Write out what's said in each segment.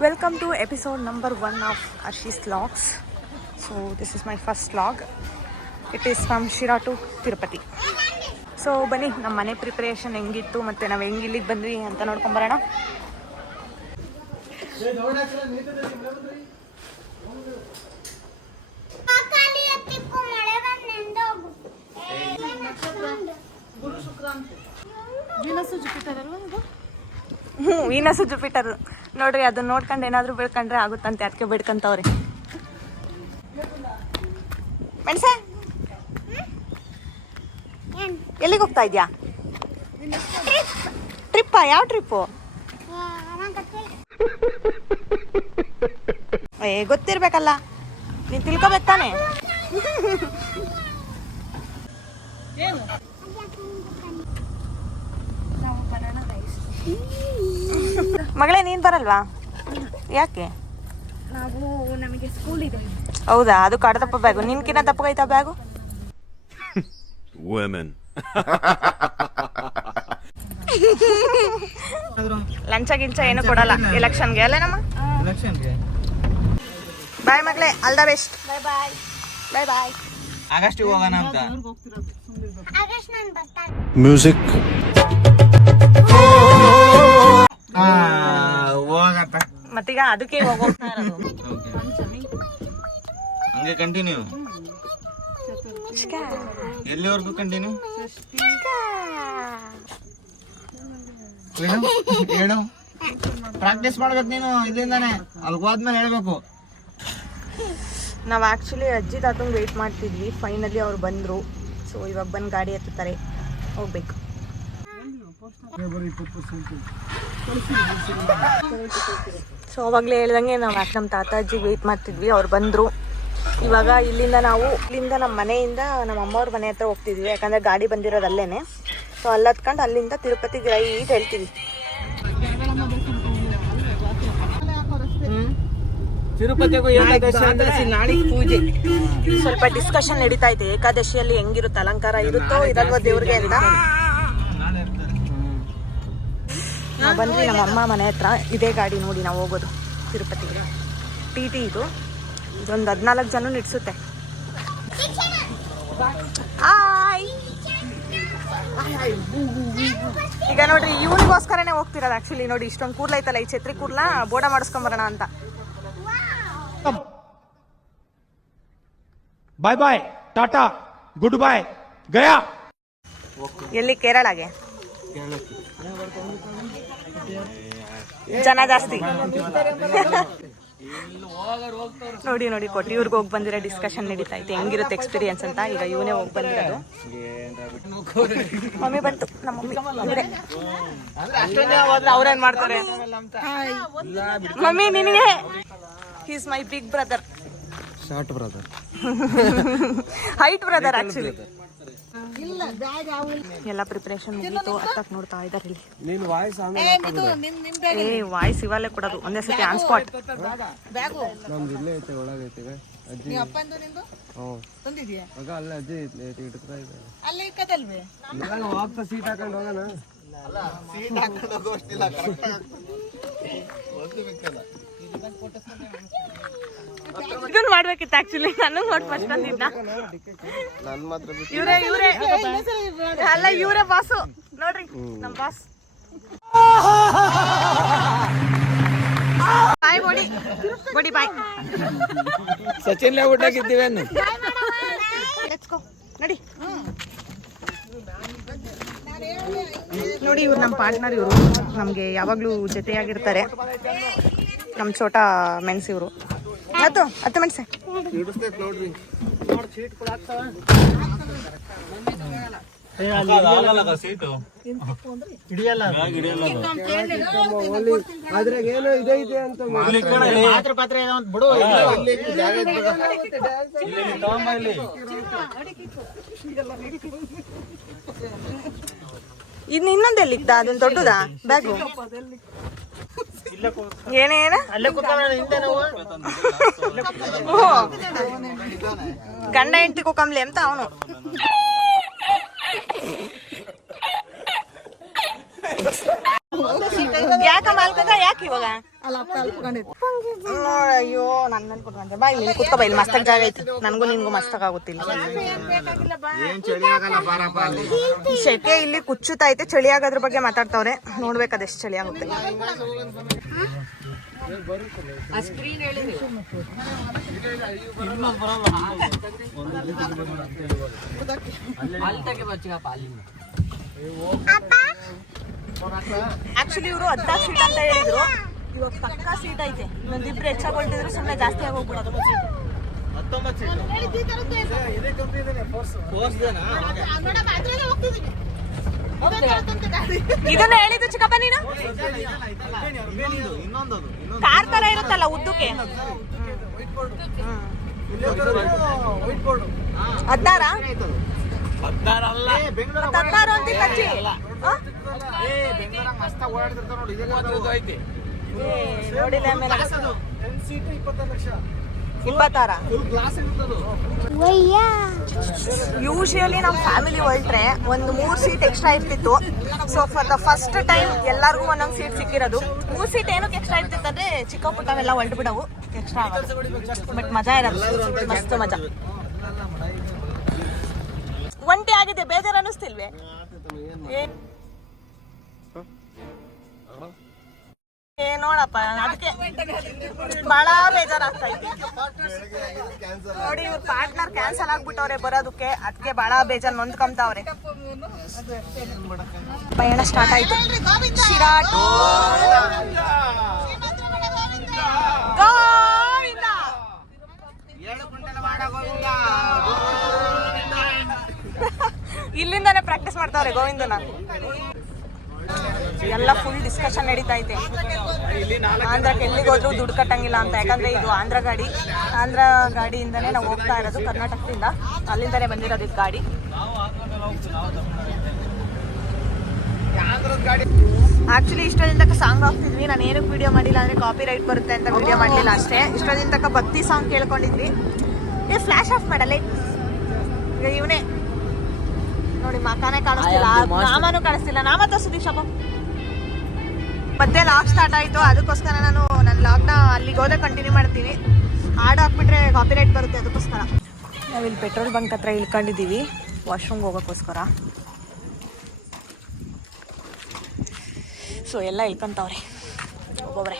Welcome to episode number 1 of Arshi's vlogs. So this is my first vlog. It is from Shira to Tirupati. So ಬನ್ನಿ ನಮ್ಮ ಮನೆ preparation ಹೆಂಗಿತ್ತು ಮತ್ತು ನಾವು ಹೆಂಗೆ ಇಲ್ಲಿಗೆ ಬಂದ್ವಿ ಅಂತ ನೋಡ್ಕೊಂಬರೋಣ. ವೀನಸ್ ಜುಪಿಟರ್ ನೋಡ್ರಿ, ಅದನ್ನ ನೋಡ್ಕೊಂಡು ಏನಾದ್ರು ಬೆಳ್ಕೊಂಡ್ರೆ ಆಗುತ್ತಂತೆ, ಅದಕ್ಕೆ ಬೆಳ್ಕಂತವ್ರಿ. ಮೆಣಸ ಎಲ್ಲಿಗೆ ಹೋಗ್ತಾ ಇದ್ಯಾ? ಟ್ರಿಪ್ಪಾ? ಯಾವ ಟ್ರಿಪ್ಪು? ಗೊತ್ತಿರ್ಬೇಕಲ್ಲ, ನೀನ್ ತಿಳ್ಕೊಬೇಕು ತಾನೆ. ಮಗಳೇ ನೀನ್ ಬರಲ್ವಾ? ಯಾಕೆ? ನಮಗೆ ಸ್ಕೂಲ್ ಇದೆ. ಹೌದಾ? ಅದು ಕಡದಪ್ಪ ಬ್ಯಾಗು. ನಿನ್ಕಿನ್ನ ದಪ್ಪಗೈತಾ ಬ್ಯಾಗು? ಲಂಚ ಗಿಂಚ ಏನು ಕೊಡಲ್ಲ ಎಲೆಕ್ಷನ್ಗೆ, ಅಲ್ಲೇ ನಮ್ಮ ಬಾಯ್ ಮಗಳೇ, all the best. Bye bye bye bye. August ಹೋಗೋಣ ಅಂತ ಮ್ಯೂಸಿಕ್ ಮತ್ತೀಗ ಅದಕ್ಕೆ ಹೋಗ್ತಾ ಇರೋದು. ಹಂಗೆ ಕಂಟಿನ್ಯೂ. ಎಲ್ಲಿವರೆಗೂ ಕಂಟಿನ್ಯೂ? ಹೇಳು. ಪ್ರಾಕ್ಟೀಸ್ ಮಾಡ್ಬೇಕು ನೀನು ಇಲ್ಲಿಂದಾನೆ, ಅಲ್ಲಿಗೆ ಹೋದ್ಮೇಲೆ ಹೇಳ್ಬೇಕು. ನಾವು ಆ್ಯಕ್ಚುಲಿ ಅಜ್ಜಿ ತಾತಂಗೆ ವೆಯ್ಟ್ ಮಾಡ್ತಿದ್ವಿ. ಫೈನಲಿ ಅವ್ರು ಬಂದರು. ಸೊ ಇವಾಗ ಬಂದು ಗಾಡಿ ಹತ್ತುತ್ತಾರೆ, ಹೋಗ್ಬೇಕು. ಸೊ ಅವಾಗಲೇ ಹೇಳ್ದಂಗೆ ನಾವು ಯಾಕೆ ನಮ್ಮ ತಾತ ಅಜ್ಜಿಗೆ ವೆಯ್ಟ್ ಮಾಡ್ತಿದ್ವಿ, ಅವ್ರು ಬಂದರು. ಇವಾಗ ಇಲ್ಲಿಂದ ನಮ್ಮ ಮನೆಯಿಂದ ನಮ್ಮ ಅಮ್ಮವ್ರ ಮನೆ ಹತ್ರ ಹೋಗ್ತಿದ್ವಿ, ಯಾಕಂದರೆ ಗಾಡಿ ಬಂದಿರೋದು ಅಲ್ಲೇ. ಸೊ ಅಲ್ಲಿ ಹತ್ಕೊಂಡು ಅಲ್ಲಿಂದ ತಿರುಪತಿಗೆ ರೈಟ್ ಹೇಳ್ತೀವಿ. ನಾಳೆ ಪೂಜೆ. ಸ್ವಲ್ಪ ಡಿಸ್ಕಷನ್ ನಡೀತಾ ಇದೆ, ಏಕಾದಶಿಯಲ್ಲಿ ಹೆಂಗಿರುತ್ತೆ, ಅಲಂಕಾರ ಇರುತ್ತೋ ಇದಲ್ವ ದೇವ್ರಿಗೆ ಅಂತ. ನಾವು ಬಂದ್ವಿ ನಮ್ಮ ಅಮ್ಮ ಮನೆ ಹತ್ರ. ಇದೇ ಗಾಡಿ ನೋಡಿ ನಾವು ಹೋಗೋದು ತಿರುಪತಿಗೆ. ಟಿ ಇದು ಇದೊಂದು 14 ಜನ ಇಡ್ಸುತ್ತೆ. ಈಗ ನೋಡ್ರಿ, ಇವನಿಗೋಸ್ಕರನೇ ಹೋಗ್ತಿರೋದು ಆ್ಯಕ್ಚುಲಿ. ನೋಡಿ ಇಷ್ಟೊಂದು ಕೂರ್ಲೈತಲ್ಲ, ಈ ಛತ್ರಿ ಕೂರ್ಲ ಬೋಡ ಮಾಡಿಸ್ಕೊಂಬರೋಣ ಅಂತ. ಬಾಯ್ ಬಾಯ್, ಟಾಟಾ, ಗುಡ್ ಬಾಯ್, ಗಯಾ. ಎಲ್ಲಿ? ಕೇರಳಗೆ ಜನ ಜಾಸ್ತಿ. ನೋಡಿ ಕೊಟ್ಟಿಯೂರ್ಗೆ ಹೋಗಿ ಬಂದಿರೋ ಡಿಸ್ಕಷನ್ ನಡೀತಾ ಐತೆ, ಹೆಂಗಿರುತ್ತೆ ಎಕ್ಸ್ಪೀರಿಯನ್ಸ್ ಅಂತ. ಈಗ ಇವನೇ ಹೋಗಿ ಬಂದಿರೋದು. ಮಮ್ಮಿ ಬಂತು, ನಮ್ಮ ಮಮ್ಮಿ. ಅವ್ರೇನ್ ಮಾಡ್ತಾರೆ? ಮಮ್ಮಿ ನಿನಗೆ is my big brother, short brother, height brother actually. ಎಲ್ಲ ಪ್ರಿಪರೇಷನ್ ಮುಗೀತು, ಅತ್ತಕ್ಕೆ ನೋಡ್ತಾ ಇದ್ದಾರೆ ಇಲ್ಲಿ. ವಾಯ್ಸ್ ಇವಾಗಲೇ ಕೊಡೋದು ಒಂದೇ ಸತಿ ಆನ್ ಸ್ಪಾಟ್. ಸೀಟ್ ಹಾಕೊಂಡು ಹೋಗೋಣ. ಇದನ್ನ ಮಾಡ್ಬೇಕಿತ್ತು ಆಕ್ಚುಲಿ. ನಾನು ನೋಟ್ ಫಸ್ಟ್ ಅಂದಿದ್ನ. ಇವ್ರೇ ಅಲ್ಲ, ಇವರೇ ಬಾಸು. ನೋಡ್ರಿ ನಮ್ ಬಾಸ್. ಬಾಯ್ ಬೋಡಿ ಬಾಯ್. ಸಚಿನ್ ಊಟಕ್ಕಿದ್ದೀವಿ ನಡಿ. ನೋಡಿ ಇವ್ರು ನಮ್ಮ ಪಾರ್ಟ್ನರ್. ಇವರು ನಮ್ಗೆ ಯಾವಾಗ್ಲೂ ಜೊತೆಯಾಗಿರ್ತಾರೆ. ನಮ್ ಛೋಟಾ ಮೆಣಸು ಇವರು. ಹತ್ತು ಮೆಣಸೆ ಅದ್ರಾಗೇನೋ ಇದೈತೆ ಅಂತ ಇನ್ನು ಇನ್ನೊಂದೆಲ್ಲಿತ್ತ? ಅದೊಂದು ದೊಡ್ಡದಾ ಬ್ಯಾಗು? ಏನೇನ ಗಂಡ ಹೆಂಡತಿ ಕುಕಂಬ್ಲಿ ಅಂತ ಅವನು. ಯಾಕ ಮಾಲ್ಕಂದ ಯಾಕೆ ಇವಾಗ ಅಯ್ಯೋ ನನ್ನಲ್ಲಿ ಕುತ್ಕೊಂಡೆ ಬಾ ಇಲ್ಲಿ ಕುತ್ಕೋ ಬಾ ಇಲ್ಲಿ ಮಸ್ತಾಗ ಜಾಗ ಐತಿ ನನಗೂ ನಿನ್ಗೂ ಮಸ್ತಾಗ ಆಗುತ್ತಿಲ್ಲ ಏನ್ ಚಳಿ ಆಗಲ್ಲ ಬಾರಪ್ಪ ಅಲ್ಲಿ. ಶೆಕೆ ಇಲ್ಲಿ ಕುಚ್ಚುತ್ತೈತೆ ಚಳಿ ಆಗೋದ್ರ ಬಗ್ಗೆ ಮಾತಾಡ್ತವ್ರೆ ನೋಡ್ಬೇಕು ಅದೆಷ್ಟು ಚಳಿ ಆಗುತ್ತೆ ಆಕ್ಚುಲಿ ಇವರು 14 ಸೀಟ್ ಅಂತ ಹೇಳಿದ್ರು ಇವಾಗ ಪಕ್ಕಾ ಸೀಟ್ ಐತೆ ಇನ್ನೊಂದಿಬ್ರು ಹೆಚ್ಚಾಗೊಳ್ತಿದ್ರು ಸುಮ್ಮನೆ ಜಾಸ್ತಿ ಆಗೋಗ್ಬಿಡೋದು 19 ಸೀಟು. ಇದನ್ನ ಹೇಳಿದ್ದು ಚಿಕ್ಕಪ್ಪ ನೀನು ಇನ್ನೊಂದು ಕಾರ್ ತರ ಇರುತ್ತಲ್ಲ ಉದ್ದಕ್ಕೆ 16 ಅಂತ ಕಚ್ಚಿ ಬೆಂಗಳೂರಾಗ ಮಸ್ತ್ ಓಡಾಡ್ತಿರ್ತಾರ ನೋಡಿ. ನೋಡಿಲ್ಲ ಆಮೇಲೆ 26 ಯೂಶುವಲಿ ನಮ್ಮ ಫ್ಯಾಮಿಲಿ ಹೊರಟ್ರೆ ಒಂದು 3 ಸೀಟ್ ಎಕ್ಸ್ಟ್ರಾ ಇರ್ತಿತ್ತು. So for the first time ಎಲ್ಲರಿಗೂ ಒಂದೊಂದು ಸೀಟ್ ಸಿಕ್ಕಿರೋದು. 3 ಸೀಟ್ ಏನಕ್ಕೆ ಎಕ್ಸ್ಟ್ರಾ ಇರ್ತಿತ್ತು ಅಂದ್ರೆ ಚಿಕ್ಕ ಪುಟ್ಟವೆಲ್ಲ ಹೊರಟು ಬಿಡವು ಎಕ್ಸ್ಟ್ರಾ ಆಗೋದು. ಬಟ್ ಮಜಾ ಇರೋದು ಮಸ್ತ್ ಮಜಾ. ಒಂಟಿ ಆಗಿದೆ ಬೇಜಾರು ಅನ್ನಿಸ್ತಿಲ್ವೇ? ನೋಡಪ್ಪ ಅದಕ್ಕೆ ಬಹಳ ಬೇಜಾರಾಗ್ತಾ ಇತ್ತು ನೋಡಿ. ಇವ್ರ ಪಾರ್ಟ್ನರ್ ಕ್ಯಾನ್ಸಲ್ ಆಗ್ಬಿಟ್ಟವ್ರೆ ಬರೋದಕ್ಕೆ, ಅದಕ್ಕೆ ಬಹಳ ಬೇಜಾರ್ ನೊಂದ್ಕೊಂತವ್ರೆ. ಪಯಣ ಸ್ಟಾರ್ಟ್ ಆಯ್ತು. ಶಿರಾಟ್ ಗೋವಿಂದ ಇಲ್ಲಿಂದಾನೆ ಪ್ರಾಕ್ಟೀಸ್ ಮಾಡ್ತಾವ್ರೆ ಗೋವಿಂದನ. ಎಲ್ಲ ಫುಲ್ ಡಿಸ್ಕಷನ್ ನಡೀತಾ ಐತೆ. ಆಂಧ್ರಕ್ಕೆ ಎಲ್ಲಿಗೆ ಹೋದ್ರು ದುಡ್ಡು ಕಟ್ಟಂಗಿಲ್ಲ ಅಂತ. ಯಾಕಂದ್ರೆ ಇದು ಆಂಧ್ರ ಗಾಡಿಯಿಂದನೇ ನಾವು ಹೋಗ್ತಾ ಇರೋದು. ಕರ್ನಾಟಕದಿಂದ ಅಲ್ಲಿಂದನೇ ಬಂದಿರೋದು ಇದು ಗಾಡಿ. ಆಕ್ಚುಲಿ ಇಷ್ಟೊಂದಿನ ತನಕ ಸಾಂಗ್ ಹಾಕ್ತಿದ್ವಿ. ನಾನು ಏನಕ್ಕೆ ವಿಡಿಯೋ ಮಾಡಿಲ್ಲ ಅಂದ್ರೆ ಕಾಪಿ ರೈಟ್ ಬರುತ್ತೆ ಅಂತ ವಿಡಿಯೋ ಮಾಡಲಿಲ್ಲ ಅಷ್ಟೇ. ಇಷ್ಟೊಂದಿನ ತನಕ ಭಕ್ತಿ ಸಾಂಗ್ ಕೇಳ್ಕೊಂಡಿದ್ವಿ. ಇದು ಫ್ಲಾಶ್ ಆಫ್ ಮಾಡಲ್ಲ ಈಗ ಇವನೇ ನೋಡಿ. ಮಕಾನೇ ಕಾಣಿಸ್ತಿಲ್ಲ, ನಾಮನೂ ಕಾಣಿಸ್ತಿಲ್ಲ. ನಾಮ ಸುದೀಶಪ್ಪ ಮತ್ತೆ ಲಾಗ್ ಸ್ಟಾರ್ಟ್ ಆಯ್ತು. ಅದಕ್ಕೋಸ್ಕರ ನಾನು ನನ್ನ ಲಾಗ್ನ ಅಲ್ಲಿಗೆ ಹೋದ್ರೆ ಕಂಟಿನ್ಯೂ ಮಾಡ್ತೀನಿ. ಹಾಡು ಹಾಕ್ಬಿಟ್ರೆ ಕಾಪಿರೈಟ್ ಬರುತ್ತೆ, ಅದಕ್ಕೋಸ್ಕರ. ನಾವಿಲ್ಲಿ ಪೆಟ್ರೋಲ್ ಬಂಕ್ ಹತ್ರ ಇಳ್ಕೊಂಡಿದ್ದೀವಿ ವಾಶ್ರೂಮ್ಗೆ ಹೋಗೋಕ್ಕೋಸ್ಕರ. ಸೊ ಎಲ್ಲ ಇಳ್ಕೊಂತವ್ರೆ ಒಬ್ಬೊಬ್ರೆ.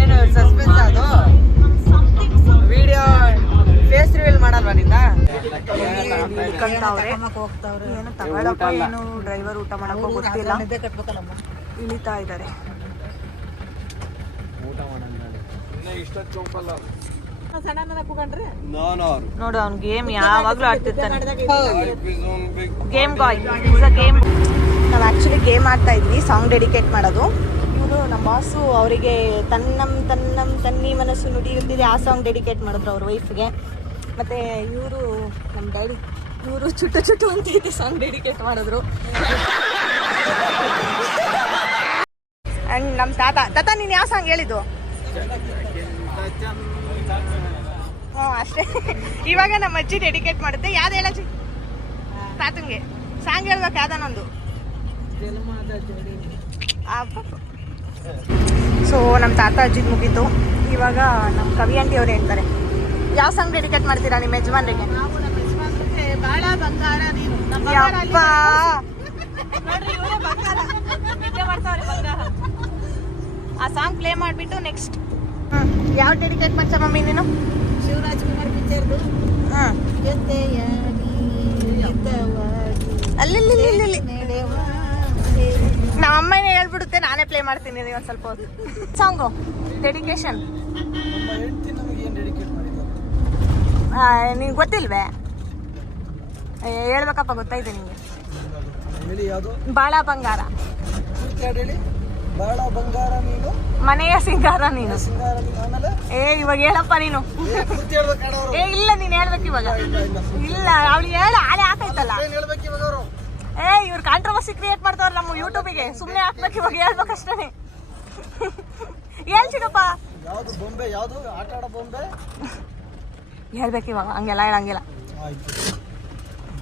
ಏನು ಸಸ್ಪೆನ್ಸ್ ಅದು ವಿಡಿಯೋ ಫೇಸ್ ರಿವೀಲ್ ಮಾಡಲ್ವಾ ನಿಂದ? ಇಳ್ಕೊಂತವ್ರೆ. ಏನು ತಗೊಳಪ್ಪ ಏನು ಡ್ರೈವರ್ ಊಟ ಮಾಡಕ್ಕೋ ಗೊತ್ತಿಲ್ಲ. ಇಳಿತಾ ಇದ್ದಾರೆ. ನೋಡು ಅವ್ನ್ ಗೇಮ್ ಯಾವಾಗ್ಲೂ ಆಡ್ತಿರ್ತಾನೆ. ಗೇಮ್ ಗಾಯ್ ಗೇಮ್. ನಾವು ಆಕ್ಚುಲಿ ಗೇಮ್ ಆಡ್ತಾ ಇದ್ವಿ, ಸಾಂಗ್ ಡೆಡಿಕೇಟ್ ಮಾಡೋದು. ಇವರು ನಮ್ಮ ಬಾಸು ಅವರಿಗೆ ತನ್ನಿ ಮನಸ್ಸು ನುಡಿಯುತ್ತಿದೆ ಆ ಸಾಂಗ್ ಡೆಡಿಕೇಟ್ ಮಾಡಿದ್ರು ಅವ್ರ ವೈಫ್ಗೆ. ಮತ್ತು ಇವರು ನಮ್ಮ ಡ್ಯಾಡಿ ಇವರು ಚುಟ್ಟು ಅಂತ ಇದೆ ಸಾಂಗ್ ಡೆಡಿಕೇಟ್ ಮಾಡಿದ್ರು. ಆ್ಯಂಡ್ ನಮ್ಮ ತಾತ ನೀನು ಯಾವ ಸಾಂಗ್ ಹೇಳಿದ್ದು? ಹ್ಞೂ ಅಷ್ಟೇ. ಇವಾಗ ನಮ್ಮ ಅಜ್ಜಿ ಡೆಡಿಕೇಟ್ ಮಾಡುತ್ತೆ. ಯಾವ್ದು ಹೇಳಜ್ಜಿ? ತಾತಂಗೆ ಸಾಂಗ್ ಹೇಳ್ಬೇಕು ಯಾವ್ದಾನೊಂದು. ಸೊ ನಮ್ಮ ತಾತ ಅಜ್ಜಿದ್ ಮುಗೀತು. ಇವಾಗ ನಮ್ಮ ಕವಿ ಆಂಟಿ ಅವ್ರು ಹೇಳ್ತಾರೆ ಯಾವ ಸಾಂಗ್ ಡೆಡಿಕೇಟ್ ಮಾಡ್ತೀರಾ ನಿಮ್ಮ ಯಜಮಾನ್ರಿಗೆ? ಯಪ್ಪ ಆ ಸಾಂಗ್ ಪ್ಲೇ ಮಾಡಿಬಿಟ್ಟು ನೆಕ್ಸ್ಟ್ ಯಾವ ಡೆಡಿಕೇಟ್ ಮಾಡ್ಸ ಮಮ್ಮಿ ನೀನು? ಶಿವರಾಜ್ ಕುಮಾರ್ ಪಿಕ್ಚರ್ದು. ಅಲ್ಲಿ ನಮ್ಮ ಅಮ್ಮನೇ ಹೇಳ್ಬಿಡುತ್ತೆ, ನಾನೇ ಪ್ಲೇ ಮಾಡ್ತೀನಿ. ಒಂದು ಸ್ವಲ್ಪ ಸಾಂಗು ಡೆಡಿಕೇಶನ್ ನಿಂಗೆ ಗೊತ್ತಿಲ್ವೇ? ಹೇಳ್ಬೇಕಪ್ಪ, ಗೊತ್ತಾಯ್ತು ನಿಂಗೆ. ಬಾಳ ಬಂಗಾರ ನೀನು ಮನೆಯ ಸಿಂಗಾರ ನೀನು. ಇವಾಗ ಹೇಳಪ್ಪ ನೀನು. ಇಲ್ಲ ನೀನ್ ಹೇಳ್ಬೇಕು ಇವಾಗ. ಇಲ್ಲ ಅವಳು ಹೇಳ ಆಳೆ ಹಾಕೈತಲ್ಲ. ಇವ್ರು ಕಾಂಟ್ರವರ್ಸಿ ಕ್ರಿಯೇಟ್ ಮಾಡ್ತಾವ್ರ ನಮ್ಮ ಯೂಟ್ಯೂಬಿಗೆ. ಸುಮ್ಮನೆ ಹಾಕ್ಬೇಕು ಇವಾಗ, ಹೇಳ್ಬೇಕಷ್ಟೇ. ಏನ್ ಚಿಕ್ಕಪ್ಪ ಯಾವ್ದು ಬೊಂಬೆ? ಯಾವ್ದು ಆಟ ಆಡೋ ಬೊಂಬೆ ಹೇಳ್ಬೇಕು ಇವಾಗ? ಹಂಗೆಲ್ಲ ಹೇಳಂಗಿಲ್ಲ.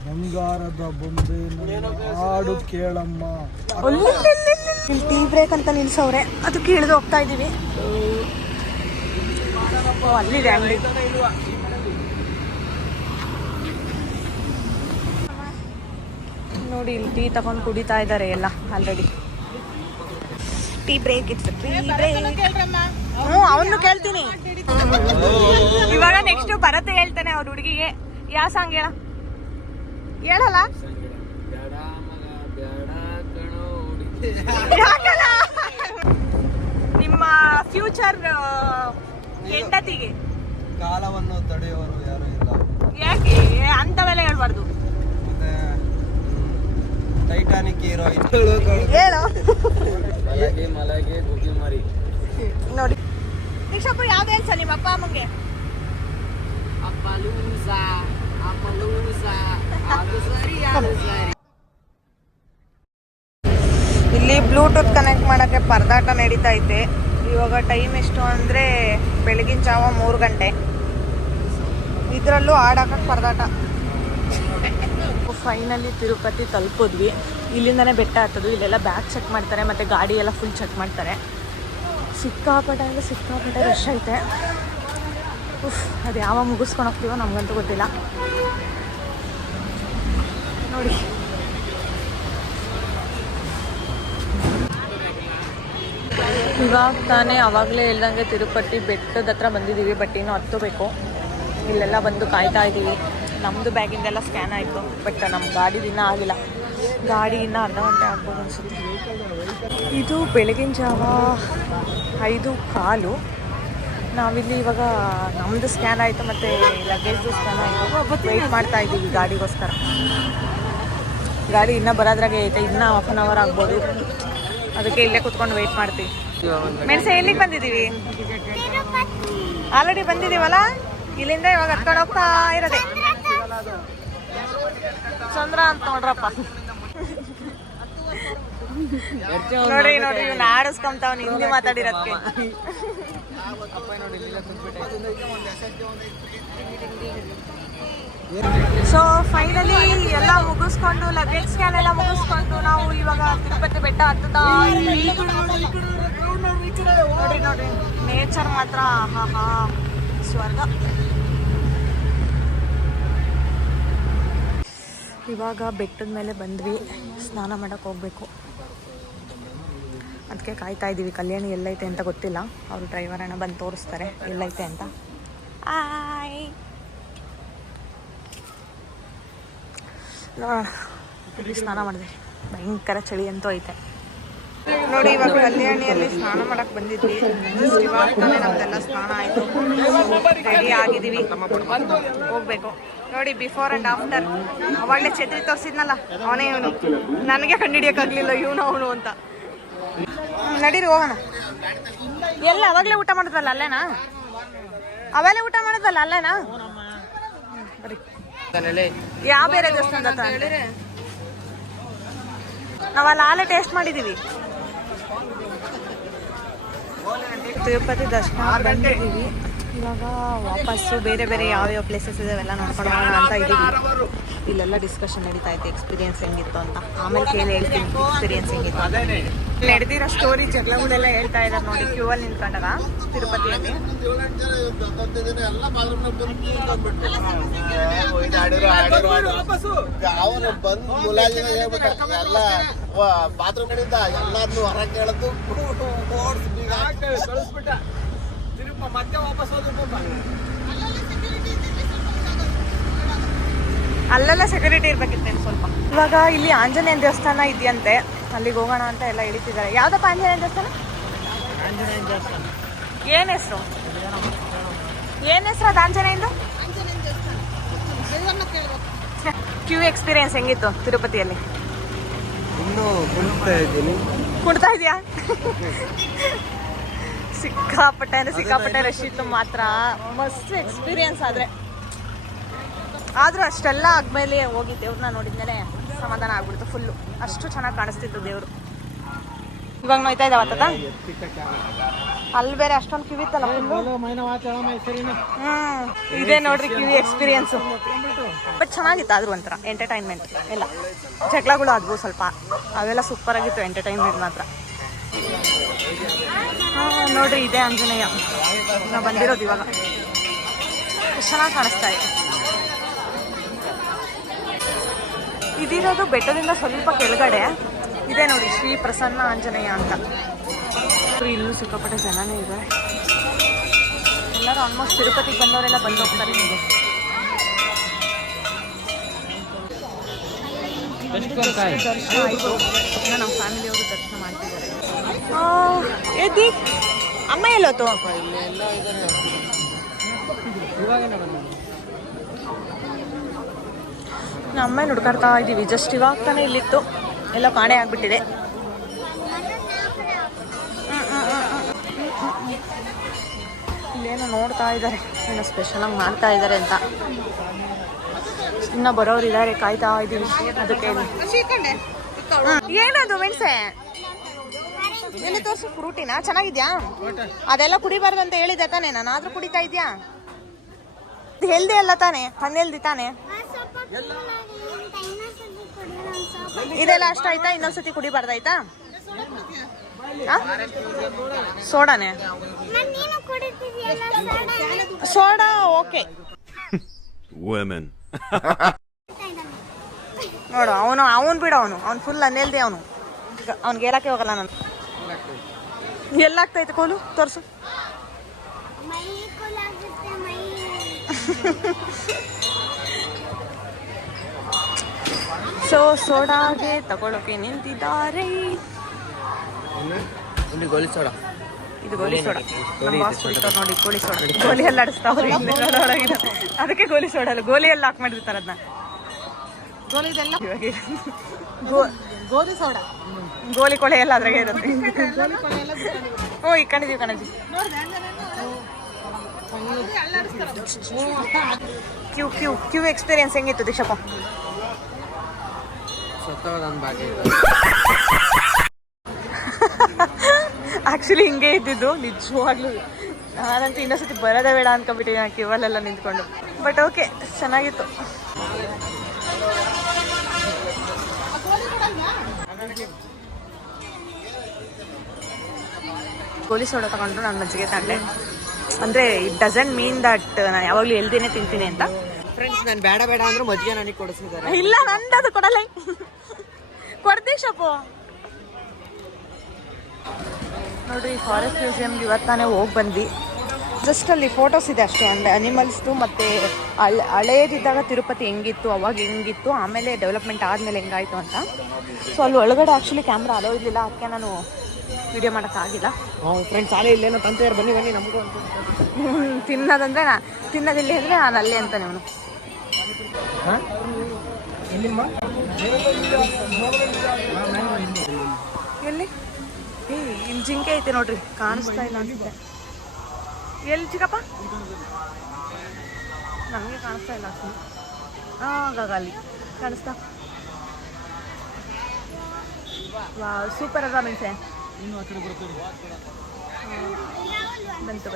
ಬಂಗಾರದ ಬೊಂಬೆ ನನ್ನ ಹಾಡು ಕೇಳಮ್ಮ. ಇಲ್ಲಿ ಟೀ ಬ್ರೇಕ್ ಅಂತ ನಿಲ್ಸವ್ರೆ, ಅದಕ್ಕೆ ಇಳಿದು ಹೋಗ್ತಾ ಇದೀವಿ. ಅಲ್ಲಿದೆ ಅಂಗಡಿ. ನೋಡಿ ಇಲ್ಲಿ ಟೀ ತಗೊಂಡು ಕುಡಿತಾ ಇದ್ದಾರೆ ಎಲ್ಲ already. Tea break it's tea break. ಅವನು ಕೇಳ್ತೀನಿ ಇವಾಗ. ನೆಕ್ಸ್ಟ್ ಭರತ್ ಹೇಳ್ತಾನೆ ಅವ್ರ ಹುಡುಗಿಗೆ ಯಾವ ಸಾಂಗ್ ಹೇಳಲ್ಲ. ನಿಮ್ಮ ಫ್ಯೂಚರ್ ಹೆಂಡತಿಗೆ ಕಾಲವನ್ನು ತಡೆಯುವರು ಯಾರು ಇಲ್ಲ. ಯಾಕೆ ಅಂತವೆಲ್ಲ ಹೇಳ್ಬಾರ್ದು. ಮತ್ತೆ ಟೈಟಾನಿಕ್ ಹೀರೋ ಹೇಳು ಮಲಗೆ ಗುಗಿ ಮರಿ. ನೋಡಿ ನಿಕ್ಷಪ್ಪ ಯಾವ್ದು ಹೇಳ್ಸ ನಿಮ್ಮ ಅಪ್ಪ ಅಮ್ಮಂಗೆ? ಇಲ್ಲಿ ಬ್ಲೂಟೂತ್ ಕನೆಕ್ಟ್ ಮಾಡೋಕ್ಕೆ ಪರದಾಟ ನಡೀತಾ ಐತೆ. ಇವಾಗ ಟೈಮ್ ಎಷ್ಟು ಅಂದರೆ ಬೆಳಗಿನ ಜಾವ 3 ಗಂಟೆ. ಇದರಲ್ಲೂ ಹಾಡಾಕಕ್ಕೆ ಪರದಾಟ. ಫೈನಲಿ ತಿರುಪತಿ ತಲುಪಿದ್ವಿ. ಇಲ್ಲಿಂದನೇ ಬೆಟ್ಟ ಹತ್ತೋದು. ಇಲ್ಲೆಲ್ಲ ಬ್ಯಾಗ್ ಚೆಕ್ ಮಾಡ್ತಾರೆ ಮತ್ತು ಗಾಡಿ ಎಲ್ಲ ಫುಲ್ ಚೆಕ್ ಮಾಡ್ತಾರೆ. ಸಿಕ್ಕಾಪಟ್ಟೆ ಅಂದರೆ ಸಿಕ್ಕಾಪಟ್ಟೆ ರಶ್ ಐತೆ. ಅದು ಯಾವಾಗ ಮುಗಿಸ್ಕೊಂಡು ಹೋಗ್ತೀವೋ ನಮಗಂತೂ ಗೊತ್ತಿಲ್ಲ. ನೋಡಿ ಇವಾಗ ತಾನೇ ಆವಾಗಲೇ ಹೇಳ್ದಂಗೆ ತಿರುಪತಿ ಬೆಟ್ಟದ ಹತ್ರ ಬಂದಿದ್ದೀವಿ. ಬಟ್ ಇನ್ನೂ ಹತ್ತಬೇಕು. ಇಲ್ಲೆಲ್ಲ ಬಂದು ಕಾಯ್ತಾ ಇದ್ದೀವಿ. ನಮ್ಮದು ಬ್ಯಾಗಿಂದೆಲ್ಲ ಸ್ಕ್ಯಾನ್ ಆಯಿತು, ಬಟ್ ನಮ್ಮ ಗಾಡಿದು ಇನ್ನೂ ಆಗಿಲ್ಲ. ಗಾಡಿ ಇನ್ನೂ ಅರ್ಧ ಗಂಟೆ ಆಗ್ಬೋದು ಅನಿಸುತ್ತೆ. ಇದು ಬೆಳಗಿನ ಜಾವ 5:15. ನಾವಿಲ್ಲಿ ಇವಾಗ ನಮ್ಮದು ಸ್ಕ್ಯಾನ್ ಆಯಿತು ಮತ್ತು ಲಗೇಜ್ದು ಸ್ಕ್ಯಾನ್ ಆಯಿತು. ವೆಯ್ಟ್ ಮಾಡ್ತಾ ಇದ್ದೀವಿ ಗಾಡಿಗೋಸ್ಕರ. ಗಾಡಿ ಇನ್ನೂ ಬರೋದ್ರಾಗೆ ಐತೆ, ಇನ್ನೂ ಹಾಫ್ ಆನ್ ಅವರ್ ಆಗ್ಬೋದು. ಅದಕ್ಕೆ ಇಲ್ಲೇ ಕುತ್ಕೊಂಡು ವೆಯ್ಟ್ ಮಾಡ್ತೀವಿ. ಮೆಣಸೆ ಎಲ್ಲಿಗೆ ಬಂದಿದ್ದೀವಿ? ಆಲ್ರೆಡಿ ಬಂದಿದ್ದೀವಲ್ಲ. ಇಲ್ಲಿಂದ ಇವಾಗ ಹತ್ಕೊಂಡು ಹೋಗ್ತಾ ಇರೋದೆ. ಚಂದ್ರ ಅಂತ ನೋಡ್ರಪ್ಪ. ನೋಡ್ರಿ ನೋಡ್ರಿ ಇವ್ನ ಆಡಿಸ್ಕೊಂತಾವ್ ಹಿಂದಿ ಮಾತಾಡಿರೋದಕ್ಕೆ. ಸೊ ಫೈನಲಿ ಎಲ್ಲ ಮುಗಿಸ್ಕೊಂಡು ಲಗೇಜ್ ಸ್ಕ್ಯಾನ್ ಎಲ್ಲ ಮುಗಿಸ್ಕೊಂಡು ನಾವು ಇವಾಗ ತಿರುಪತಿ ಬೆಟ್ಟ ಹತ್ತುತ್ತಾ ಇದ್ದೀವಿ. ನೋಡ್ರಿ ನೋಡ್ರಿ ನೇಚರ್ ಮಾತ್ರ ಹಾ ಸ್ವರ್ಗ. ಇವಾಗ ಬೆಟ್ಟದ ಮೇಲೆ ಬಂದ್ವಿ. ಸ್ನಾನ ಮಾಡೋಕ್ಕೆ ಹೋಗ್ಬೇಕು. ಅದಕ್ಕೆ ಕಾಯ್ತಾ ಇದ್ದೀವಿ. ಕಲ್ಯಾಣಿ ಎಲ್ಲೈತೆ ಅಂತ ಗೊತ್ತಿಲ್ಲ. ಅವರು ಡ್ರೈವರ್ ಅಣ್ಣ ಬಂದು ತೋರಿಸ್ತಾರೆ ಎಲ್ಲೈತೆ ಅಂತ. ನೋಡೋಣ. ಇಲ್ಲಿ ಸ್ನಾನ ಮಾಡಿದೆ. ಭಯಂಕರ ಚಳಿ ಅಂತೂ ಐತೆ. ನೋಡಿ ಇವಾಗ ಕಲ್ಯಾಣಿಯಲ್ಲಿ ಸ್ನಾನ ಮಾಡಕ್ಕೆ ಬಂದಿದ್ವಿ. ಜಸ್ಟ್ ಇವಾಗ ತಾನೇ ನಮ್ದೆಲ್ಲ ಸ್ನಾನ ಆಯಿತು. ರೆಡಿ ಆಗಿದ್ದೀವಿ, ಹೋಗ್ಬೇಕು. ನೋಡಿ ಬಿಫೋರ್ ಆ್ಯಂಡ್ ಆಫ್ಟರ್. ಅವಾಗಲೇ ಛತ್ರಿ ತೋರಿಸಿದ್ನಲ್ಲ ಅವನೇ ಇವನು. ನನಗೆ ಕಂಡುಹಿಡಿಯೋಕ್ಕಾಗಲಿಲ್ಲ ಇವನು ಅವನು ಅಂತ. ನಡೀರಿ ಹೋಗೋಣ. ಎಲ್ಲ ಅವಾಗಲೇ ಊಟ ಮಾಡಿದ್ವಲ್ಲ ಅಲ್ಲೇನಾ? ಅವಾಗಲೇ ಊಟ ಮಾಡಿದ್ವಲ್ಲ ಅಲ್ಲೇನಾ? ಬರೀ ಯಾವ ಬೇರೆ ದೇವಸ್ಥಾನದ ಹತ್ರ ಹೇಳಿದ್ರೆ ನಾವಲ್ಲಿ ಹಾಲೆ ಟೇಸ್ಟ್ ಮಾಡಿದ್ದೀವಿ. ತಿರುಪತಿ ದರ್ಶನ ಬಂದಿದ್ದೀವಿ. ಇವಾಗ ವಾಪಸ್ಸು ಬೇರೆ ಬೇರೆ ಯಾವ್ಯಾವ ಪ್ಲೇಸಸ್ ಇದಾವೆಲ್ಲ ನೋಡ್ಕೊಂಡು ಹೋಗೋಣ ಅಂತ ಇದ್ದೀವಿ. ಇಲ್ಲೆಲ್ಲ ಡಿಸ್ಕಷನ್ ನಡೀತಾ ಐತೆ ಎಕ್ಸ್ಪೀರಿಯನ್ಸ್ ಹೆಂಗಿತ್ತು ಅಂತ. ಆಮೇಲೆ ಹೇಳ್ತೀನಿ ಎಕ್ಸ್ಪೀರಿಯನ್ಸ್ ಹೆಂಗಿತ್ತು ಅಂತ. ನಡೆದಿರೋ ಸ್ಟೋರಿ ಜಗಳಗಳೆಲ್ಲ ಹೇಳ್ತಾ ಇದ್ದಾರೆ ನೋಡಿ ಕ್ಯೂ ಅಲ್ಲಿ ನಿಂತ್ಕೊಂಡಾಗ ತಿರುಪತಿಯಲ್ಲಿ. ಅವನು ಬಂದು ಮುಲಾಜಿನ ಹೇಳ್ಬಿಟ್ಟ ಎಲ್ಲ ಬಾತ್ರೂಮ್ ಕಡೆಯಿಂದ ಎಲ್ಲಾರನ್ನು ಹೊರ ಕೇಳದ್ದು ಕಳಿಸ್ಬಿಟ್ಟ. ಮತ್ತೆ ವಾಪಸ್ ಅಲ್ಲೆಲ್ಲ ಸೆಕ್ಯೂರಿಟಿ ಇರ್ಬೇಕಿತ್ತೇನು ಸ್ವಲ್ಪ. ಇವಾಗ ಇಲ್ಲಿ ಆಂಜನೇಯ ದೇವಸ್ಥಾನ ಇದೆಯಂತೆ, ಅಲ್ಲಿಗೆ ಹೋಗೋಣ ಅಂತ ಎಲ್ಲ ಹೇಳ್ತಿದ್ದಾರೆ. ಯಾವ್ದಪ್ಪ ಆಂಜನೇಯ ದೇವಸ್ಥಾನ? ಏನ್ ಹೆಸರು? ಏನ್ ಹೆಸರು ಅದು ಆಂಜನೇಯಂದು? ಕ್ಯೂ ಎಕ್ಸ್ಪೀರಿಯನ್ಸ್ ಹೆಂಗಿತ್ತು ತಿರುಪತಿಯಲ್ಲಿ? ಇನ್ನೂ ಕುಡ್ತಾ ಇದೆಯಾ? ಸಿಕ್ಕಾಪಟ್ಟೆ ಅಂದರೆ ಸಿಕ್ಕಾಪಟ್ಟೆ ರಶ್ ಇತ್ತು ಮಾತ್ರ. ಮಸ್ತ್ ಎಕ್ಸ್ಪೀರಿಯನ್ಸ್. ಆದರೂ ಅಷ್ಟೆಲ್ಲ ಆದ್ಮೇಲೆ ಹೋಗಿ ದೇವ್ರನ್ನ ನೋಡಿದ್ಮೇಲೆ ಸಮಾಧಾನ ಆಗ್ಬಿಡ್ತು ಫುಲ್ಲು. ಅಷ್ಟು ಚೆನ್ನಾಗಿ ಕಾಣಿಸ್ತಿತ್ತು ದೇವರು. ಇವಾಗ ನೋಯ್ತಾ ಇದಾವ ತಾತ ಅಲ್ಲಿ ಬೇರೆ ಅಷ್ಟೊಂದು ಕಿವಿತ್ತಲ್ಲ ಇದೇ ನೋಡ್ರಿ ಕಿವಿ ಎಕ್ಸ್ಪೀರಿಯನ್ಸು ಬಟ್ ಚೆನ್ನಾಗಿತ್ತು ಆದ್ರೂ ಒಂಥರ ಎಂಟರ್ಟೈನ್ಮೆಂಟ್ ಎಲ್ಲ ಜಗಳಗಳು ಆದ್ವು ಸ್ವಲ್ಪ ಅವೆಲ್ಲ ಸೂಪರ್ ಆಗಿತ್ತು ಎಂಟರ್ಟೈನ್ಮೆಂಟ್ ಮಾತ್ರ ನೋಡ್ರಿ ಇದೇ ಆಂಜನೇಯ ನಾವು ಬಂದಿರೋದು ಇವಾಗ ಎಷ್ಟು ಚೆನ್ನಾಗಿ ಕಾಣಿಸ್ತಾ ಇದೆ ಇದಿರೋದು ಬೆಟ್ಟದಿಂದ ಸ್ವಲ್ಪ ಕೆಳಗಡೆ ಇದೆ ನೋಡಿ ಶ್ರೀ ಪ್ರಸನ್ನ ಆಂಜನೇಯ ಅಂತ ಇಲ್ಲೂ ಸಿಕ್ಕಾಪಟ್ಟೆ ಜನನೇ ಇದೆ ಎಲ್ಲರೂ ಆಲ್ಮೋಸ್ಟ್ ತಿರುಪತಿಗೆ ಬಂದವರೆಲ್ಲ ಬಂದು ಹೋಗ್ತಾರೆ ನಿಮಗೆ ದರ್ಶನ ಆಯಿತು ಇನ್ನು ನಮ್ಮ ಫ್ಯಾಮಿಲಿಯವರು ದರ್ಶನ ಮಾಡ್ತಿದ್ದಾರೆ ಎದ್ದಿ ಅಮ್ಮ ಎಲ್ಲೋತು ನಮ್ಮ ಅಮ್ಮ ಹುಡ್ಕಾಡ್ತಾ ಇದ್ದೀವಿ ಜಸ್ಟ್ ಇವಾಗ ತಾನೇ ಇಲ್ಲಿತ್ತು ಎಲ್ಲ ಕಾಣೆ ಆಗ್ಬಿಟ್ಟಿದೆ ಇಲ್ಲೇನೋ ನೋಡ್ತಾ ಇದ್ದಾರೆ ಏನೋ ಸ್ಪೆಷಲಾಗಿ ಮಾಡ್ತಾ ಇದ್ದಾರೆ ಅಂತ ಇನ್ನು ಬರೋರು ಇದ್ದಾರೆ ಕಾಯ್ತಾ ಇದ್ದೀವಿ ಅದಕ್ಕೆ ಏನದು ಮೆಣಸೆ ಎಲ್ಲಿ ತೋರಿಸು ಫ್ರೂಟಿನ ಚೆನ್ನಾಗಿದ್ಯಾ ಅದೆಲ್ಲ ಕುಡಿಬಾರ್ದು ಅಂತ ಹೇಳಿದೆ ತಾನೆ ನಾನು ಆದ್ರೂ ಕುಡಿತಾ ಇದ್ಯಾ ಹೆಲ್ದಿ ಅಲ್ಲ ತಾನೆ ಅನ್ಹೆಲ್ದಿ ತಾನೆ ಇದೆಲ್ಲ ಅಷ್ಟ ಆಯ್ತಾ ಇನ್ನೊಂದ್ಸತಿ ಕುಡಿಬಾರ್ದಾಯ್ತಾ ಸೋಡಾನೆ ಸೋಡಾ ಓಕೆ ನೋಡು ಅವನು ಬಿಡು ಅವನು ಫುಲ್ ಅನ್ಹೆಲ್ದಿ ಅವ್ನಿಗೆ ಏರಕ್ಕೆ ಹೋಗಲ್ಲ ನಾನು ಎಲ್ಲಾಗ್ತೈತೆ ಕೋಲು ತೋರ್ಸು ಸೋಡಾಗೆ ತಗೊಳ್ಳೋಕೆ ನಿಂತಿದ್ದಾರೆ ಇಲ್ಲಿ ಗೋಲಿ ಸೋಡಾ ಇದು ಗೋಲಿ ಸೋಡಾ ನಮ್ಮ ಬಾಸ್ ಕುಡಿತಾರ ನೋಡಿ ಗೋಲಿ ಸೋಡಾ ಗೋಲಿ ಎಲ್ಲ ಆಡಿಸ್ತಾವ್ರಿ ಅದಕ್ಕೆ ಗೋಲಿ ಸೋಡಾ ಅಲ್ಲ ಗೋಲಿ ಎಲ್ಲ ಹಾಕಿ ಮಾಡಿರ್ತಾರ ಅದನ್ನ ಗೋಲಿ ಸೋಡಾ ಗೋಲಿ ಕೊಳೆ ಎಲ್ಲ ಅದ್ರಾಗೆ ಇರುತ್ತೆ ಓ ಈಗ ಕಂಡಿದೀವಿ ಕಣಜಿ ಕ್ಯೂ ಎಕ್ಸ್ಪೀರಿಯನ್ಸ್ ಹೆಂಗಿತ್ತು ದಿಶಪ್ಪ ಆಕ್ಚುಲಿ ಹಿಂಗೆ ಇದ್ದಿದ್ದು ನಿಜವಾಗ್ಲೂ ನಾನಂತೂ ಇನ್ನೊಂದ್ಸತಿ ಬರೋದೇ ಬೇಡ ಅನ್ಕೊಂಡ್ಬಿಟ್ಟಿದ್ದೀನಿ ಕ್ಯೂವಲ್ಲೆಲ್ಲ ನಿಂತ್ಕೊಂಡು ಬಟ್ ಓಕೆ ಚೆನ್ನಾಗಿತ್ತು ಗೋಲಿ ಸೋಡಾ ತಗೊಂಡ್ರು ನಾನು ಮಜ್ಜಿಗೆ ತಂಡೆ ಅಂದರೆ ಇಟ್ ಡಸಂಟ್ ಮೀನ್ ದಟ್ ನಾನು ಯಾವಾಗಲೂ ಎಲ್ದಿನೇ ತಿಂತೀನಿ ಅಂತ ಫ್ರೆಂಡ್ಸ್ ನಾನು ಬೇಡ ಅಂದ್ರೆ ಮಜ್ಜಿಗೆ ನನಗೆ ಕೊಡಿಸಿದ್ದಾರೆ ಇಲ್ಲ ನಂದದು ಕೊಡಲ್ಲ ಕೊಡ್ತೀವಿ ಶಪು ನೋಡ್ರಿ ಫಾರೆಸ್ಟ್ ಮ್ಯೂಸಿಯಮ್ಗೆ ಇವತ್ತಾನೆ ಹೋಗಿ ಬಂದ್ವಿ ಜಸ್ಟ್ ಅಲ್ಲಿ ಫೋಟೋಸ್ ಇದೆ ಅಷ್ಟೇ ಅಂದರೆ ಅನಿಮಲ್ಸ್ದು ಮತ್ತು ಹಳೇದಿದ್ದಾಗ ತಿರುಪತಿ ಹೆಂಗಿತ್ತು ಅವಾಗ ಹೆಂಗಿತ್ತು ಆಮೇಲೆ ಡೆವಲಪ್ಮೆಂಟ್ ಆದಮೇಲೆ ಹೆಂಗಾಯಿತು ಅಂತ ಸೊ ಅಲ್ಲಿ ಒಳಗಡೆ ಆ್ಯಕ್ಚುಲಿ ಕ್ಯಾಮ್ರಾ ಅಲೋ ಇರಲಿಲ್ಲ ಅದಕ್ಕೆ ನಾನು ವಿಡಿಯೋ ಮಾಡೋಕ್ಕಾಗಿಲ್ಲ ಫ್ರೆಂಡ್ಸ್ ಆಲೇ ಇಲ್ಲೇನೋ ತಂತೆಯರು ಬನ್ನಿ ನಮಗೂ ಅಂತ ತಿನ್ನೋದಂದರೆ ತಿನ್ನೋದಿಲ್ಲ ಅಂದರೆ ನಾನು ಅಲ್ಲೇ ಅಂತ ನೀವು ಎಲ್ಲಿ ಇಲ್ಲಿ ಜಿಂಕೆ ಐತೆ ನೋಡ್ರಿ ಕಾಣಿಸ್ತಾ ಇಲ್ಲ ಅನ್ಸುತ್ತೆ ಎಲ್ಲಿ ಚಿಕ್ಕಪ್ಪ ನಮಗೆ ಕಾಣಿಸ್ತಾ ಇಲ್ಲ ಆಗಾಗ ಅಲ್ಲಿ ಕಾಣಿಸ್ತಾ ವಾ ಸೂಪರ್ ಅದ ಮೆಣಸೆ ಬಂತು